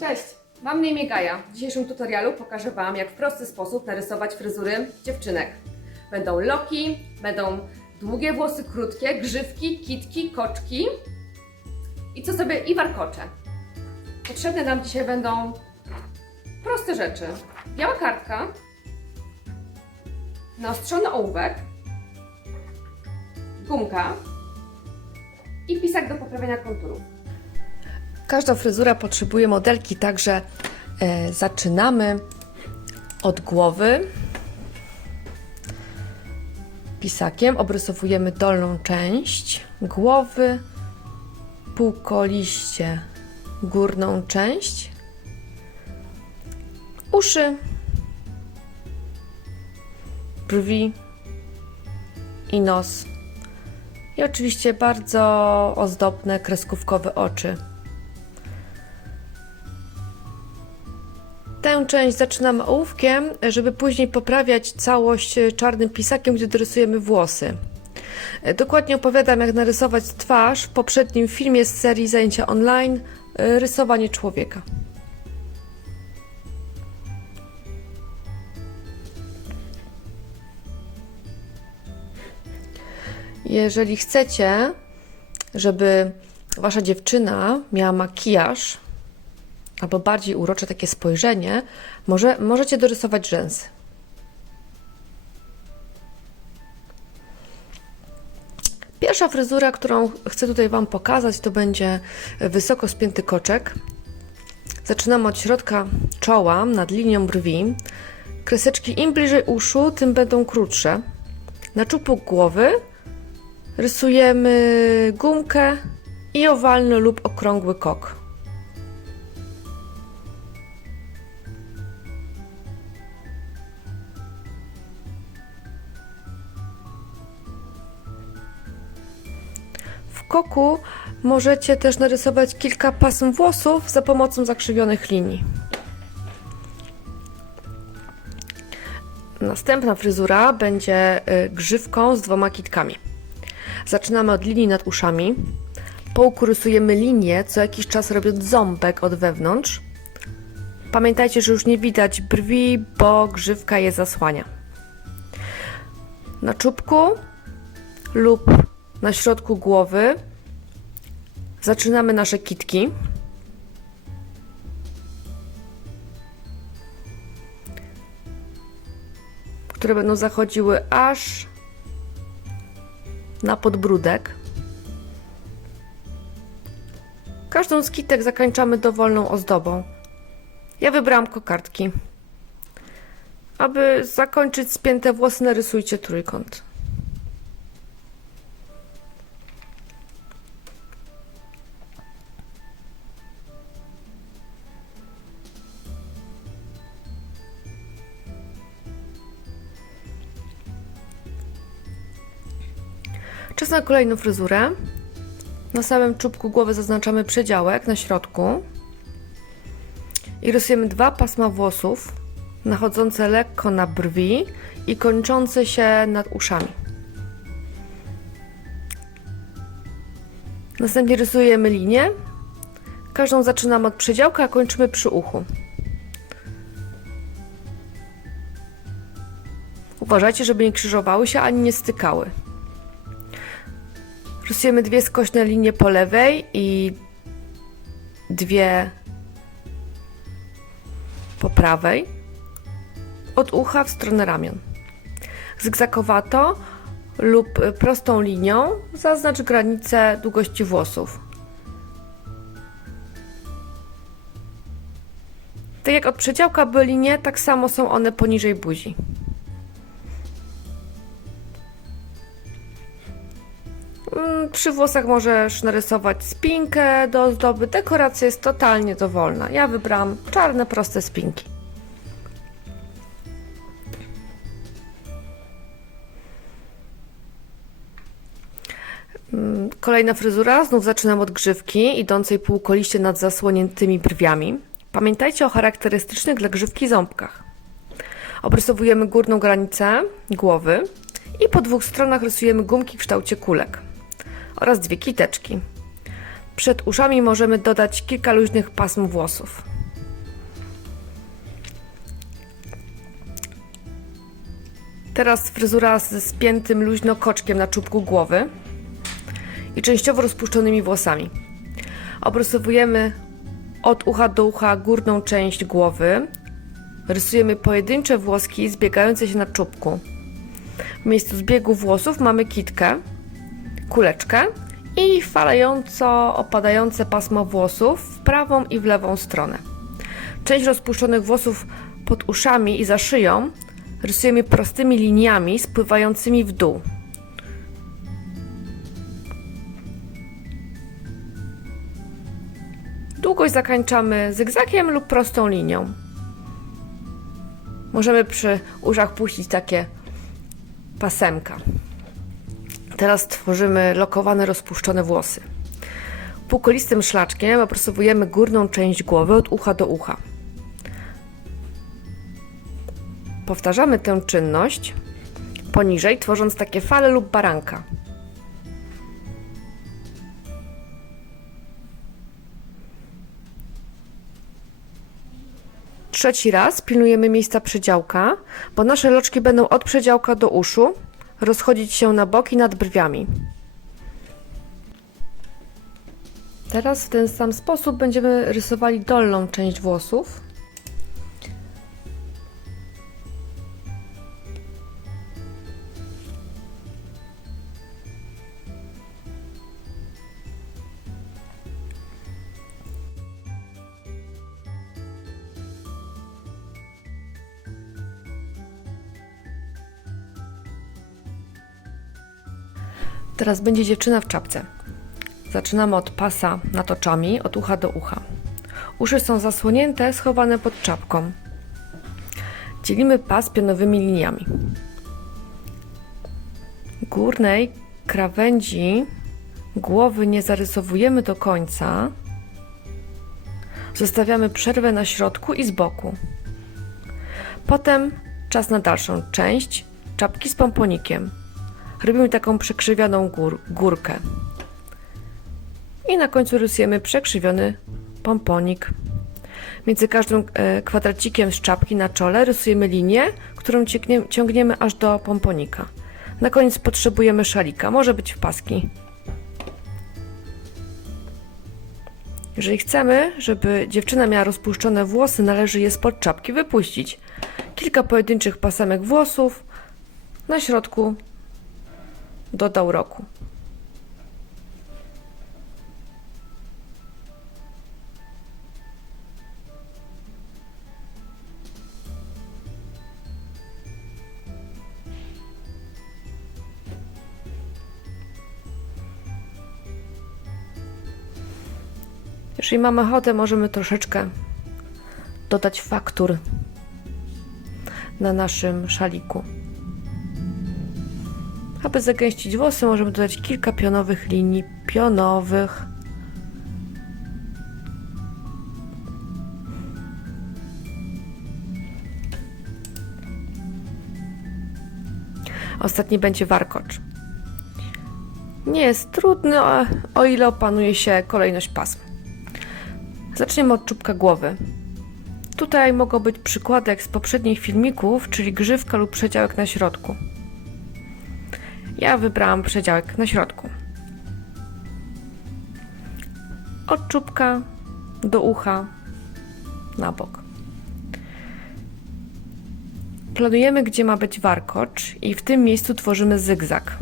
Cześć, mam na imię Gaja. W dzisiejszym tutorialu pokażę Wam, jak w prosty sposób narysować fryzury dziewczynek. Będą loki, będą długie włosy krótkie, grzywki, kitki, koczki i co sobie i warkocze. Potrzebne nam dzisiaj będą proste rzeczy. Biała kartka, naostrzony ołówek, gumka i pisak do poprawiania konturu. Każda fryzura potrzebuje modelki, także e, zaczynamy od głowy. Pisakiem obrysowujemy dolną część głowy, półkoliście górną część, uszy, brwi i nos. I oczywiście bardzo ozdobne kreskówkowe oczy. Tę część zaczynamy ołówkiem, żeby później poprawiać całość czarnym pisakiem, gdzie dorysujemy włosy. Dokładnie opowiadam, jak narysować twarz w poprzednim filmie z serii zajęcia online rysowanie człowieka. Jeżeli chcecie, żeby wasza dziewczyna miała makijaż, albo bardziej urocze takie spojrzenie, może, możecie dorysować rzęsy. Pierwsza fryzura, którą chcę tutaj Wam pokazać, to będzie wysoko spięty koczek. Zaczynamy od środka czoła, nad linią brwi. Kreseczki im bliżej uszu, tym będą krótsze. Na czubku głowy rysujemy gumkę i owalny lub okrągły kok. Koku możecie też narysować kilka pasm włosów za pomocą zakrzywionych linii. Następna fryzura będzie y, grzywką z dwoma kitkami. Zaczynamy od linii nad uszami. Po łuku rysujemy linię, co jakiś czas robiąc ząbek od wewnątrz. Pamiętajcie, że już nie widać brwi, bo grzywka je zasłania. Na czubku lub na środku głowy zaczynamy nasze kitki. które będą zachodziły aż na podbródek. Każdą z kitek zakończamy dowolną ozdobą. Ja wybrałam kokardki. Aby zakończyć spięte włosy, narysujcie trójkąt. Czas na kolejną fryzurę. Na samym czubku głowy zaznaczamy przedziałek na środku i rysujemy dwa pasma włosów nachodzące lekko na brwi i kończące się nad uszami. Następnie rysujemy linię. Każdą zaczynamy od przedziałka, a kończymy przy uchu. Uważajcie, żeby nie krzyżowały się ani nie stykały. Rysujemy dwie skośne linie po lewej i dwie po prawej. Od ucha w stronę ramion. Zygzakowato lub prostą linią zaznacz granicę długości włosów. Tak jak od przedziałka linie, tak samo są one poniżej buzi. Przy włosach możesz narysować spinkę do ozdoby. Dekoracja jest totalnie dowolna. Ja wybrałam czarne, proste spinki. Mm, Kolejna fryzura. Znów zaczynam od grzywki, idącej półkoliście nad zasłoniętymi brwiami. Pamiętajcie o charakterystycznych dla grzywki ząbkach. Obrysowujemy górną granicę głowy i po dwóch stronach rysujemy gumki w kształcie kulek oraz dwie kiteczki. Przed uszami możemy dodać kilka luźnych pasm włosów. Teraz fryzura ze spiętym luźno koczkiem na czubku głowy i częściowo rozpuszczonymi włosami. Obrysowujemy od ucha do ucha górną część głowy. Rysujemy pojedyncze włoski zbiegające się na czubku. W miejscu zbiegu włosów mamy kitkę, kuleczkę i falejąco opadające pasmo włosów w prawą i w lewą stronę. Część rozpuszczonych włosów pod uszami i za szyją rysujemy prostymi liniami spływającymi w dół. Długość zakańczamy zygzakiem lub prostą linią. Możemy przy uszach puścić takie pasemka. Teraz tworzymy lokowane, rozpuszczone włosy. Półkolistym szlaczkiem opracowujemy górną część głowy od ucha do ucha. Powtarzamy tę czynność poniżej, tworząc takie fale lub baranka. Trzeci raz pilnujemy miejsca przedziałka, bo nasze loczki będą od przedziałka do uszu rozchodzić się na boki nad brwiami. Teraz w ten sam sposób będziemy rysowali dolną część włosów. Teraz będzie dziewczyna w czapce. Zaczynamy od pasa nad oczami, od ucha do ucha. Uszy są zasłonięte, schowane pod czapką. Dzielimy pas pionowymi liniami. Górnej krawędzi głowy nie zarysowujemy do końca. Zostawiamy przerwę na środku i z boku. Potem czas na dalszą część czapki z pomponikiem. Robimy taką przekrzywioną gór, górkę. I na końcu rysujemy przekrzywiony pomponik. Między każdym e, kwadracikiem z czapki na czole rysujemy linię, którą ciągnie, ciągniemy aż do pomponika. Na koniec potrzebujemy szalika, może być w paski. Jeżeli chcemy, żeby dziewczyna miała rozpuszczone włosy, należy je spod czapki wypuścić. Kilka pojedynczych pasemek włosów, na środku dodał roku. Jeżeli mamy ochotę, możemy troszeczkę dodać faktur na naszym szaliku. Aby zagęścić włosy, możemy dodać kilka pionowych linii pionowych. Ostatni będzie warkocz. Nie jest trudny, o- ile opanuje się kolejność pasm. Zaczniemy od czubka głowy. Tutaj mogą być przykłady jak z poprzednich filmików, czyli grzywka lub przedziałek na środku. Ja wybrałam przedziałek na środku. Od czubka do ucha na bok. Planujemy, gdzie ma być warkocz i w tym miejscu tworzymy zygzak.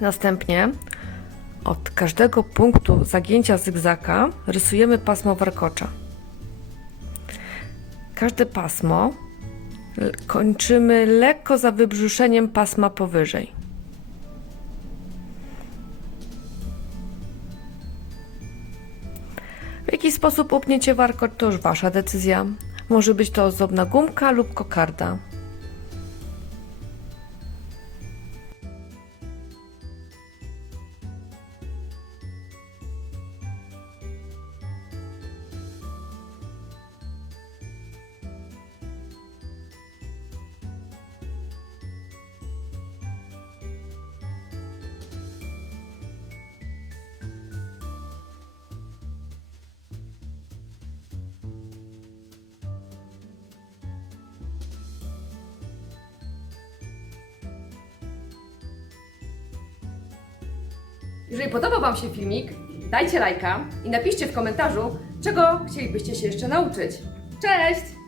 Następnie od każdego punktu zagięcia zygzaka rysujemy pasmo warkocza. Każde pasmo kończymy lekko za wybrzuszeniem pasma powyżej. W jaki sposób upniecie warkocz to już Wasza decyzja. Może być to ozdobna gumka lub kokarda. Jeżeli podobał Wam się filmik, dajcie lajka i napiszcie w komentarzu, czego chcielibyście się jeszcze nauczyć. Cześć!